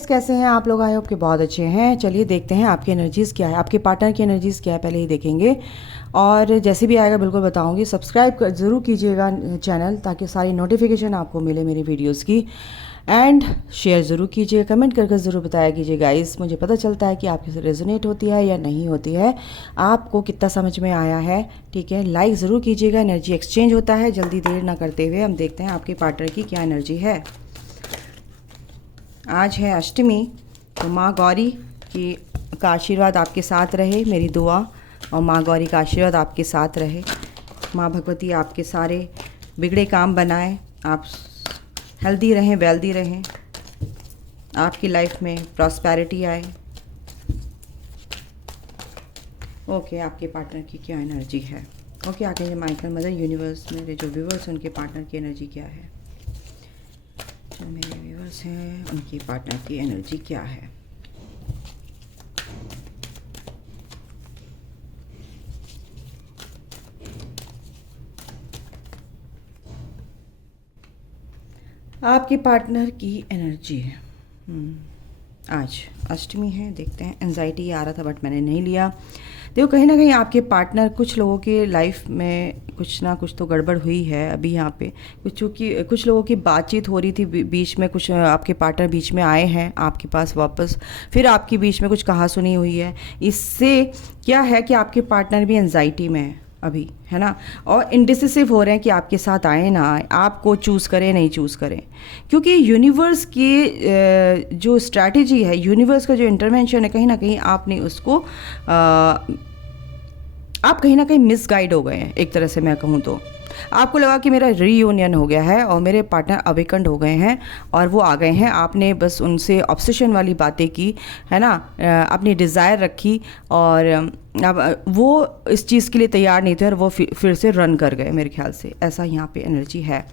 Guys, कैसे हैं आप लोग? आई होप कि बहुत अच्छे हैं। चलिए देखते हैं आपकी एनर्जीज़ क्या है, आपके पार्टनर की एनर्जीज़ क्या है, पहले ही देखेंगे। और जैसे भी आएगा बिल्कुल बताऊंगी। सब्सक्राइब ज़रूर कीजिएगा चैनल, ताकि सारी नोटिफिकेशन आपको मिले मेरी वीडियोस की। एंड शेयर ज़रूर कीजिए, कमेंट करके ज़रूर बताया कीजिए गाइस, मुझे पता चलता है कि आपके साथ रेजोनेट होती है या नहीं होती है, आपको कितना समझ में आया है। ठीक है, लाइक ज़रूर कीजिएगा, एनर्जी एक्सचेंज होता है। जल्दी देर ना करते हुए हम देखते हैं आपके पार्टनर की क्या एनर्जी है। आज है अष्टमी, तो माँ गौरी का आशीर्वाद आपके साथ रहे, मेरी दुआ। और माँ गौरी का आशीर्वाद आपके साथ रहे। माँ भगवती आपके सारे बिगड़े काम बनाए, आप हेल्दी रहें, वेल्दी रहें, आपकी लाइफ में प्रॉस्पेरिटी आए। ओके, आपके पार्टनर की क्या एनर्जी है? ओके, आगे माइकल मदर यूनिवर्स, मेरे जो व्यूवर्स हैं उनके पार्टनर की एनर्जी क्या है? जो मेरे व्यूवर्स हैं उनके पार्टनर की एनर्जी क्या है? आपके पार्टनर की एनर्जी है। आज अष्टमी है, देखते हैं। एंजाइटी आ रहा था बट मैंने नहीं लिया। देखो, कहीं ना कहीं आपके पार्टनर, कुछ लोगों के लाइफ में कुछ ना कुछ तो गड़बड़ हुई है अभी यहाँ पे। क्योंकि कुछ लोगों की बातचीत हो रही थी बीच में, कुछ आपके पार्टनर बीच में आए हैं आपके पास वापस, फिर आपके बीच में कुछ कहा सुनी हुई है। इससे क्या है कि आपके पार्टनर भी एंजाइटी में है अभी, है ना, और इंडिसिसिव हो रहे हैं कि आपके साथ आए ना आए, आपको चूज़ करें नहीं चूज़ करें। क्योंकि यूनिवर्स की जो स्ट्रैटेजी है, यूनिवर्स का जो इंटरवेंशन है, कहीं ना कहीं आपने उसको आप कहीं ना कहीं मिसगाइड हो गए हैं। एक तरह से मैं कहूँ तो आपको लगा कि मेरा रीयूनियन हो गया है और मेरे पार्टनर अवेकंड हो गए हैं और वो आ गए हैं। आपने बस उनसे ऑब्सेशन वाली बातें की, है ना, अपनी डिज़ायर रखी, और अब वो इस चीज़ के लिए तैयार नहीं थे और वो फिर से रन कर गए, मेरे ख्याल से ऐसा यहाँ पे एनर्जी है।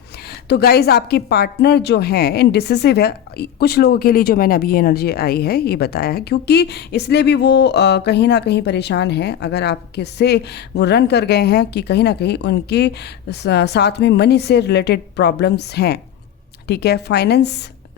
तो गाइज़, आपके पार्टनर जो हैं इंडिसिसिव है। कुछ लोगों के लिए जो मैंने अभी एनर्जी आई है ये बताया है, क्योंकि इसलिए भी वो कहीं ना कहीं परेशान है। अगर आपके से वो रन कर गए हैं कि कहीं ना कहीं उनके साथ में मनी से रिलेटेड प्रॉब्लम्स हैं, ठीक है, फाइनेंस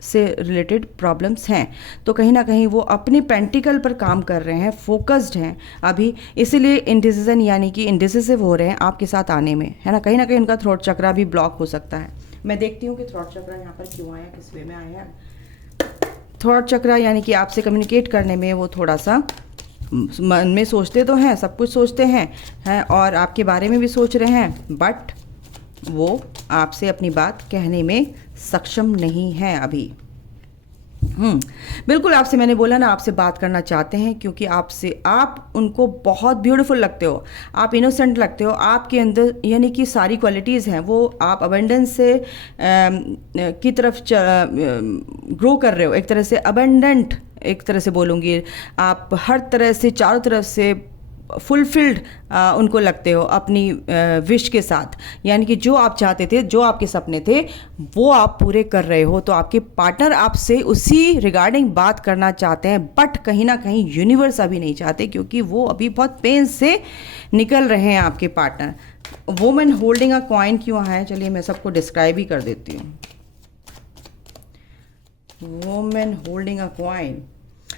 से रिलेटेड प्रॉब्लम्स हैं। तो कहीं ना कहीं वो अपने पेंटिकल पर काम कर रहे हैं, फोकस्ड हैं अभी, इसीलिए इनडिसीजन यानी कि इनडिसिसिव हो रहे हैं आपके साथ आने में, है ना। कहीं उनका थ्रोट चक्रा भी ब्लॉक हो सकता है। मैं देखती हूँ कि थ्रोट चक्रा यहाँ पर क्यों आया, किस वे में आया है। थ्रोट चक्रा यानी कि आपसे कम्युनिकेट करने में वो थोड़ा सा मन में सोचते तो हैं, सब कुछ सोचते हैं और आपके बारे में भी सोच रहे हैं, बट वो आपसे अपनी बात कहने में सक्षम नहीं है अभी। बिल्कुल, आपसे मैंने बोला ना, आपसे बात करना चाहते हैं, क्योंकि आप उनको बहुत ब्यूटीफुल लगते हो, आप इनोसेंट लगते हो, आपके अंदर यानी कि सारी क्वालिटीज़ हैं, वो आप अबेंडेंस से की तरफ ग्रो कर रहे हो। एक तरह से अबेंडेंट, एक तरह से बोलूँगी, आप हर तरह से चारों तरफ से फुलफिल्ड उनको लगते हो अपनी विश के साथ, यानी कि जो आप चाहते थे, जो आपके सपने थे, वो आप पूरे कर रहे हो। तो आपके पार्टनर आपसे उसी रिगार्डिंग बात करना चाहते हैं, बट कहीं ना कहीं यूनिवर्स अभी नहीं चाहते, क्योंकि वो अभी बहुत पेन से निकल रहे हैं आपके partner. Woman holding a coin क्यों है, चलिए मैं सबको डिस्क्राइब ही कर देती हूँ। वुमन होल्डिंग अ कॉइन,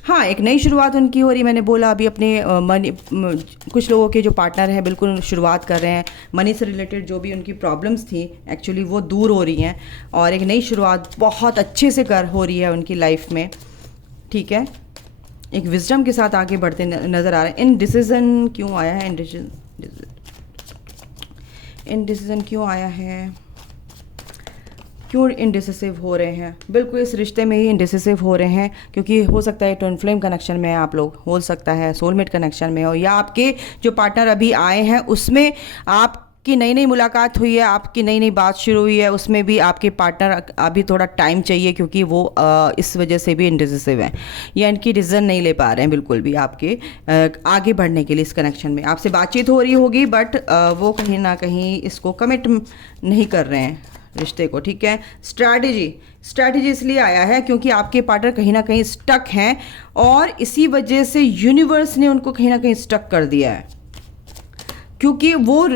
हाँ, एक नई शुरुआत उनकी हो रही। मैंने बोला अभी अपने कुछ लोगों के जो पार्टनर हैं बिल्कुल शुरुआत कर रहे हैं, मनी से रिलेटेड जो भी उनकी प्रॉब्लम्स थी एक्चुअली वो दूर हो रही हैं और एक नई शुरुआत बहुत अच्छे से हो रही है उनकी लाइफ में, ठीक है। एक विजडम के साथ आगे बढ़ते नज़र आ रहे हैं। इनडिसीजन क्यों आया है? इनडिसीजन क्यों आया है? क्यों इनडिसिसिव हो रहे हैं? बिल्कुल इस रिश्ते में ही इनडिसिसिव हो रहे हैं, क्योंकि हो सकता है ट्विन फ्लेम कनेक्शन में आप लोग, हो सकता है सोलमेट कनेक्शन में हो, या आपके जो पार्टनर अभी आए हैं उसमें आपकी नई नई मुलाकात हुई है, आपकी नई नई बात शुरू हुई है, उसमें भी आपके पार्टनर अभी थोड़ा टाइम चाहिए, क्योंकि वो इस वजह से भी इनडिसिसिव हैं, या इनकी डिसीजन नहीं ले पा रहे हैं बिल्कुल भी आपके आगे बढ़ने के लिए इस कनेक्शन में। आपसे बातचीत हो रही होगी, बट वो कहीं ना कहीं इसको कमिट नहीं कर रहे हैं रिश्ते को, ठीक है। स्ट्रैटेजी इसलिए आया है क्योंकि आपके पार्टनर कहीं ना कहीं स्टक हैं और इसी वजह से यूनिवर्स ने उनको कहीं ना कहीं स्टक कर दिया है, क्योंकि वो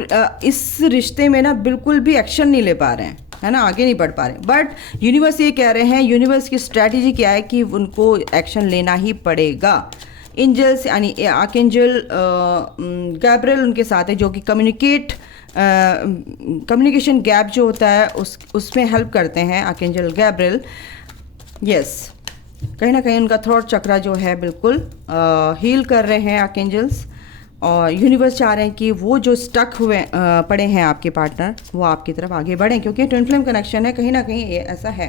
इस रिश्ते में ना बिल्कुल भी एक्शन नहीं ले पा रहे हैं। है ना, आगे नहीं बढ़ पा रहे। बट यूनिवर्स ये कह रहे हैं, यूनिवर्स की स्ट्रैटेजी क्या है कि उनको एक्शन लेना ही पड़ेगा। एंजल्स यानी आर्कएंजल गैब्रियल उनके साथ है, जो कि कम्युनिकेशन गैप जो होता है उसमें हेल्प करते हैं आर्कएंजल गैब्रियल। यस, कहीं ना कहीं उनका थ्रोट चक्रा जो है बिल्कुल हील कर रहे हैं आर्कएंजल्स, और यूनिवर्स चाह रहे हैं कि वो जो स्टक हुए पड़े हैं आपके पार्टनर, वो आपकी तरफ आगे बढ़ें, क्योंकि ट्विन फ्लेम कनेक्शन है, कहीं ना कहीं ये ऐसा है।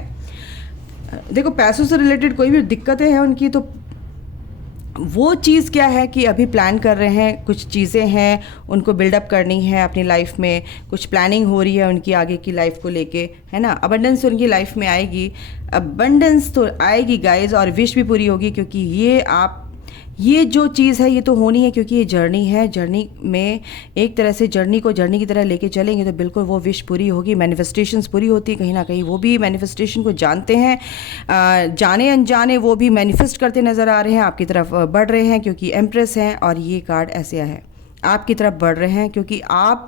देखो, पैसों से रिलेटेड कोई भी दिक्कतें हैं उनकी, तो वो चीज़ क्या है कि अभी प्लान कर रहे हैं, कुछ चीज़ें हैं उनको बिल्डअप करनी है अपनी लाइफ में, कुछ प्लानिंग हो रही है उनकी आगे की लाइफ को लेके, है ना। अबंडेंस उनकी लाइफ में आएगी, अबंडेंस तो आएगी गाइज, और विश भी पूरी होगी, क्योंकि ये जो चीज़ है ये तो होनी है, क्योंकि ये जर्नी है। जर्नी में एक तरह से जर्नी को जर्नी की तरह लेके चलेंगे तो बिल्कुल वो विश पूरी होगी, मैनिफेस्टेशंस पूरी होती है। कहीं ना कहीं वो भी मैनिफेस्टेशन को जानते हैं, जाने अनजाने वो भी मैनिफेस्ट करते नज़र आ रहे हैं, आपकी तरफ बढ़ रहे हैं, क्योंकि एम्प्रेस हैं और ये कार्ड ऐसे है, आपकी तरफ बढ़ रहे हैं, क्योंकि आप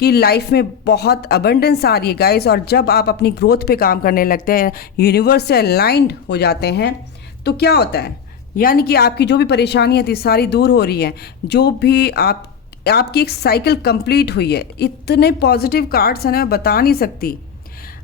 की लाइफ में बहुत अबंडेंस आ रही है गाइस। और जब आप अपनी ग्रोथ पे काम करने लगते हैं, यूनिवर्स से अलाइंड हो जाते हैं, तो क्या होता है, यानी कि आपकी जो भी परेशानियाँ थी सारी दूर हो रही हैं, जो भी आपकी एक साइकिल कंप्लीट हुई है। इतने पॉजिटिव कार्ड्स हैं ना, बता नहीं सकती।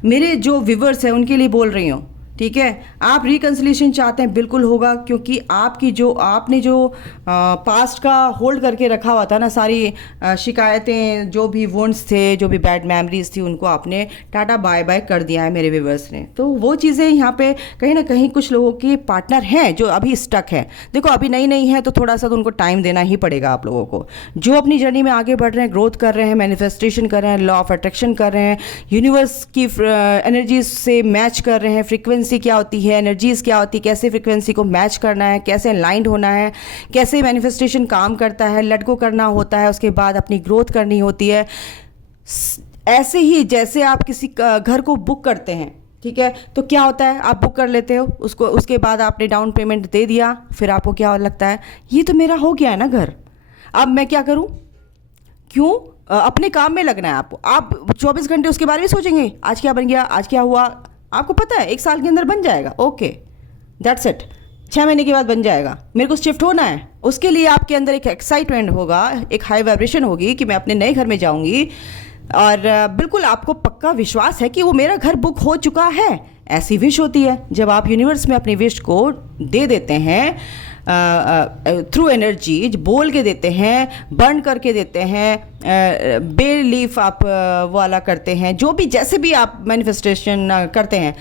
मेरे जो व्यूअर्स हैं उनके लिए बोल रही हूँ, ठीक है। आप रिकन्सिलेशन चाहते हैं, बिल्कुल होगा, क्योंकि आपने जो पास्ट का होल्ड करके रखा हुआ था ना, सारी शिकायतें, जो भी वुंड्स थे, जो भी बैड मेमोरीज थी, उनको आपने टाटा बाय बाय कर दिया है मेरे व्यूअर्स ने। तो वो चीज़ें यहाँ पे कहीं ना कहीं कुछ लोगों के पार्टनर हैं जो अभी स्टक है। देखो, अभी नई है तो थोड़ा सा तो उनको टाइम देना ही पड़ेगा आप लोगों को। जो अपनी जर्नी में आगे बढ़ रहे हैं, ग्रोथ कर रहे हैं, मैनिफेस्टेशन कर रहे हैं, लॉ ऑफ अट्रैक्शन कर रहे हैं, यूनिवर्स की एनर्जी से मैच कर रहे हैं, फ्रीक्वेंसी क्या होती है, एनर्जीज क्या होती है, कैसे फ्रीक्वेंसी को मैच करना है, कैसे अलाइंड होना है, कैसे मैनिफेस्टेशन काम करता है, लेट गो करना होता है, उसके बाद अपनी ग्रोथ करनी होती है। ऐसे ही जैसे आप किसी घर को बुक करते हैं, ठीक है, तो क्या होता है, आप बुक कर लेते हो उसको, उसके बाद आपने डाउन पेमेंट दे दिया, फिर आपको क्या लगता है, ये तो मेरा हो गया है ना घर, अब मैं क्या करूं, क्यों, अपने काम में लगना है आपको। आप 24 घंटे उसके बारे में सोचेंगे, आज क्या बन गया, आज क्या हुआ। आपको पता है 1 साल के अंदर बन जाएगा, ओके दैट्स इट। 6 महीने के बाद बन जाएगा, मेरे को शिफ्ट होना है, उसके लिए आपके अंदर एक एक्साइटमेंट होगा, एक हाई वाइब्रेशन होगी कि मैं अपने नए घर में जाऊंगी, और बिल्कुल आपको पक्का विश्वास है कि वो मेरा घर बुक हो चुका है। ऐसी विश होती है जब आप यूनिवर्स में अपनी विश को दे देते हैं, थ्रू एनर्जी बोल के देते हैं, बर्न करके देते हैं, बेलीफ आप वाला करते हैं, जो भी जैसे भी आप मैनिफेस्टेशन करते हैं।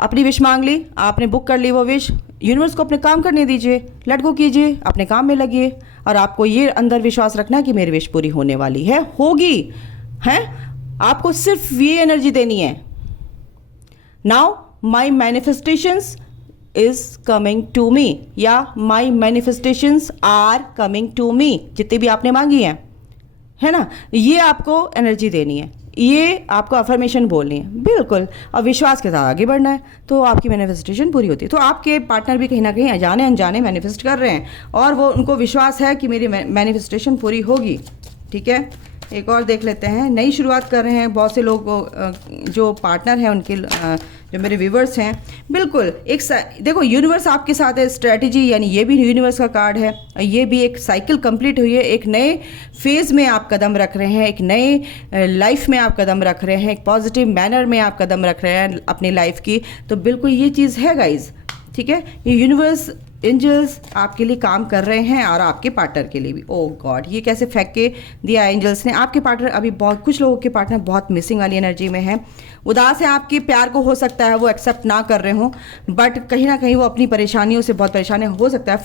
अपनी विश मांग ली, आपने बुक कर ली वो विश, यूनिवर्स को अपने काम करने दीजिए, लेट गो कीजिए, अपने काम में लगिए, और आपको ये अंदर विश्वास रखना है कि मेरी विश पूरी होने वाली है, होगी, है। आपको सिर्फ ये एनर्जी देनी है, now my manifestations is coming to me, या my manifestations are coming to me, जितनी भी आपने मांगी है ना, ये आपको एनर्जी देनी है, ये आपको अफर्मेशन बोलनी है, बिल्कुल, और विश्वास के साथ आगे बढ़ना है, तो आपकी मैनिफेस्टेशन पूरी होती है। तो आपके पार्टनर भी कहीं ना कहीं अजाने अनजाने मैनिफेस्ट कर रहे हैं, और वो उनको विश्वास है कि मेरी मैनिफेस्टेशन पूरी होगी, ठीक है। एक और देख लेते हैं, नई शुरुआत कर रहे हैं बहुत से लोग, जो पार्टनर हैं उनके, जो मेरे व्यूवर्स हैं, बिल्कुल एक देखो, यूनिवर्स आपके साथ है, स्ट्रेटजी, यानी ये भी यूनिवर्स का कार्ड है, ये भी एक साइकिल कंप्लीट हुई है, एक नए फेज़ में आप कदम रख रहे हैं, एक नए लाइफ में आप कदम रख रहे हैं, एक पॉजिटिव मैनर में आप कदम रख रहे हैं अपनी लाइफ की, तो बिल्कुल ये चीज़ है गाइज, ठीक है। ये यूनिवर्स, एंजल्स आपके लिए काम कर रहे हैं, और आपके पार्टनर के लिए भी। ओह गॉड, ये कैसे फेंक के दिया एंजल्स ने। आपके पार्टनर अभी बहुत, कुछ लोगों के पार्टनर बहुत मिसिंग वाली एनर्जी में है, उदास है आपके प्यार को, हो सकता है वो एक्सेप्ट ना कर रहे हों, बट कहीं ना कहीं वो अपनी परेशानियों से बहुत परेशान हो सकता है,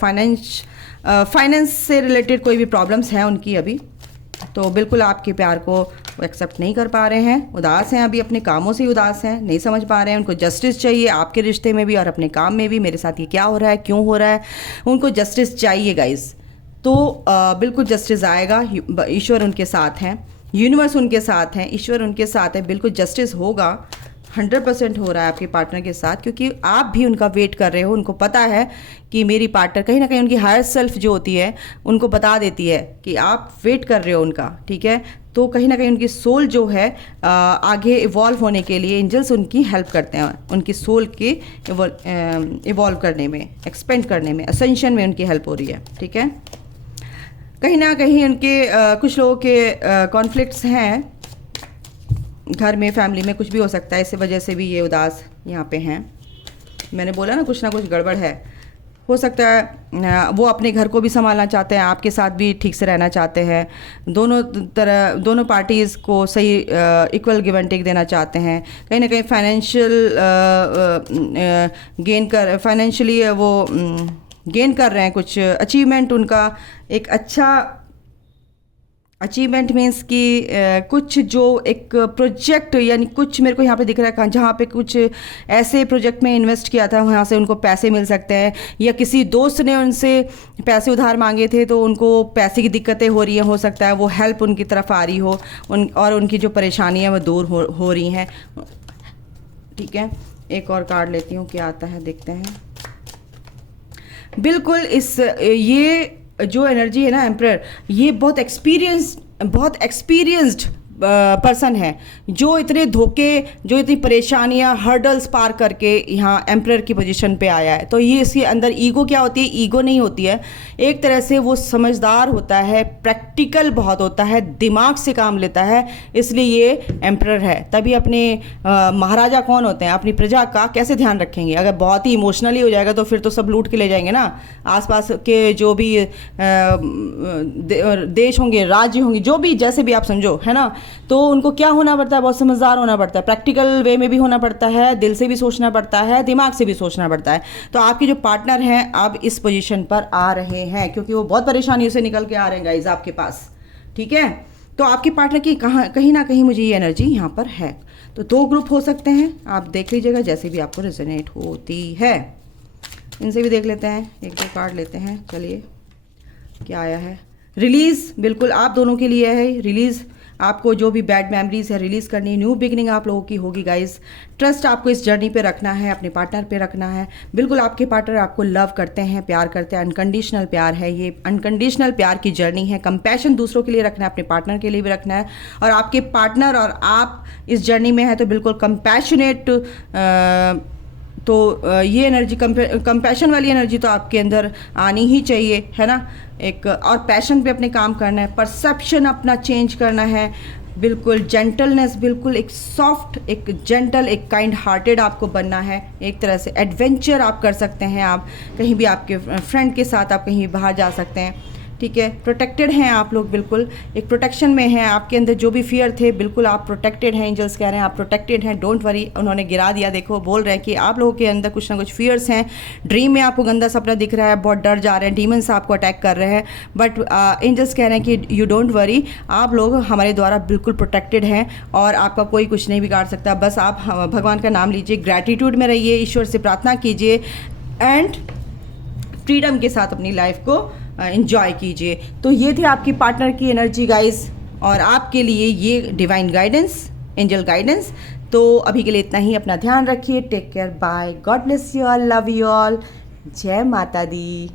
फाइनेंस से रिलेटेड कोई भी प्रॉब्लम्स हैं उनकी अभी, तो बिल्कुल आपके प्यार को वो एक्सेप्ट नहीं कर पा रहे हैं, उदास हैं, अभी अपने कामों से ही उदास हैं, नहीं समझ पा रहे हैं, उनको जस्टिस चाहिए आपके रिश्ते में भी और अपने काम में भी। मेरे साथ ये क्या हो रहा है, क्यों हो रहा है, उनको जस्टिस चाहिए गाइस। तो बिल्कुल जस्टिस आएगा, ईश्वर उनके साथ हैं, यूनिवर्स उनके साथ हैं, ईश्वर उनके साथ है, बिल्कुल जस्टिस होगा, 100% हो रहा है आपके पार्टनर के साथ, क्योंकि आप भी उनका वेट कर रहे हो। उनको पता है कि मेरी पार्टनर, कहीं ना कहीं उनकी हायर सेल्फ जो होती है उनको बता देती है कि आप वेट कर रहे हो उनका, ठीक है। तो कहीं ना कहीं उनकी सोल जो है आगे इवॉल्व होने के लिए एंजल्स उनकी हेल्प करते हैं, उनकी सोल के इवॉल्व करने में, एक्सपेंड करने में, असेंशन में उनकी हेल्प हो रही है। ठीक है, कहीं ना कहीं उनके कुछ लोगों के कॉन्फ्लिक्ट्स हैं घर में, फैमिली में, कुछ भी हो सकता है, इस वजह से भी ये उदास यहाँ पे हैं। मैंने बोला ना कुछ गड़बड़ है। हो सकता है वो अपने घर को भी संभालना चाहते हैं, आपके साथ भी ठीक से रहना चाहते हैं, दोनों पार्टीज़ को सही इक्वल गिव एंड टेक देना चाहते हैं। कहीं ना कहीं फाइनेंशियली वो गेन कर रहे हैं, कुछ अचीवमेंट, उनका एक अच्छा अचीवमेंट मीन्स कि कुछ जो एक प्रोजेक्ट, यानी कुछ मेरे को यहाँ पे दिख रहा है जहाँ पे कुछ ऐसे प्रोजेक्ट में इन्वेस्ट किया था, वहाँ से उनको पैसे मिल सकते हैं, या किसी दोस्त ने उनसे पैसे उधार मांगे थे तो उनको पैसे की दिक्कतें हो रही हैं, हो सकता है वो हेल्प उनकी तरफ आ रही हो, और उनकी जो परेशानी है वो दूर हो रही हैं। ठीक है, एक और कार्ड लेती हूँ, क्या आता है देखते हैं। बिल्कुल ये जो एनर्जी है ना एम्परर, ये बहुत एक्सपीरियंस्ड पर्सन है, जो इतने धोखे, जो इतनी परेशानियां, हर्डल्स पार करके यहाँ एम्परर की पोजीशन पे आया है। तो ये इसके अंदर ईगो क्या होती है? ईगो नहीं होती है, एक तरह से वो समझदार होता है, प्रैक्टिकल बहुत होता है, दिमाग से काम लेता है, इसलिए ये एम्परर है। तभी अपने महाराजा कौन होते हैं? अपनी प्रजा का कैसे ध्यान रखेंगे? अगर बहुत ही इमोशनली हो जाएगा तो फिर तो सब लूट के ले जाएंगे ना। आसपास के जो भी देश होंगे, राज्य होंगे, जो भी जैसे भी आप समझो, है ना, तो उनको क्या होना पड़ता है? बहुत समझदार होना पड़ता है, प्रैक्टिकल वे में भी होना पड़ता है, दिल से भी सोचना पड़ता है, दिमाग से भी सोचना पड़ता है। तो आपके जो पार्टनर हैं अब इस पोजीशन पर आ रहे हैं, क्योंकि वो बहुत परेशानियों से निकल के आ रहे हैं गाइस आपके पास। ठीक है, तो आपके पार्टनर की कहीं ना कहीं मुझे ये एनर्जी यहाँ पर है। तो 2 ग्रुप हो सकते हैं, आप देख लीजिएगा जैसे भी आपको रेजोनेट होती है। इनसे भी देख लेते हैं, 1-2 कार्ड लेते हैं। चलिए, क्या आया है? रिलीज़, बिल्कुल आप दोनों के लिए है रिलीज़। आपको जो भी बैड मेमोरीज है रिलीज़ करनी है, न्यू बिगनिंग आप लोगों की होगी गाइस। ट्रस्ट आपको इस जर्नी पे रखना है, अपने पार्टनर पे रखना है। बिल्कुल आपके पार्टनर आपको लव करते हैं, प्यार करते हैं, अनकंडीशनल प्यार है, ये अनकंडीशनल प्यार की जर्नी है। कंपैशन दूसरों के लिए रखना है, अपने पार्टनर के लिए भी रखना है, और आपके पार्टनर और आप इस जर्नी में है तो बिल्कुल कंपैशनेट, तो ये एनर्जी, कंपैशन वाली एनर्जी तो आपके अंदर आनी ही चाहिए, है ना। एक और पैशन पे अपने काम करना है, परसेप्शन अपना चेंज करना है, बिल्कुल जेंटलनेस, बिल्कुल एक सॉफ्ट, एक जेंटल, एक काइंड हार्टेड आपको बनना है। एक तरह से एडवेंचर आप कर सकते हैं, आप कहीं भी आपके फ्रेंड के साथ आप कहीं बाहर जा सकते हैं। ठीक है, प्रोटेक्टेड हैं आप लोग, बिल्कुल एक प्रोटेक्शन में हैं। आपके अंदर जो भी फियर थे, बिल्कुल आप प्रोटेक्टेड हैं। एंजल्स कह रहे हैं आप प्रोटेक्टेड हैं, डोंट वरी। उन्होंने गिरा दिया, देखो बोल रहे हैं कि आप लोगों के अंदर कुछ ना कुछ फियर्स हैं। ड्रीम में आपको गंदा सपना दिख रहा है, बहुत डर जा रहे हैं, डीमंस आपको अटैक कर रहे हैं, बट एंजल्स कह रहे हैं कि यू डोंट वरी, आप लोग हमारे द्वारा बिल्कुल प्रोटेक्टेड हैं और आपका कोई कुछ नहीं बिगाड़ सकता। बस आप भगवान का नाम लीजिए, ग्रैटिट्यूड में रहिए, ईश्वर से प्रार्थना कीजिए, एंड फ्रीडम के साथ अपनी लाइफ को एंजॉय कीजिए। तो ये थी आपकी पार्टनर की एनर्जी गाइस, और आपके लिए ये डिवाइन गाइडेंस, एंजल गाइडेंस। तो अभी के लिए इतना ही, अपना ध्यान रखिए, take care, bye, God bless you all, love you all, जय माता दी।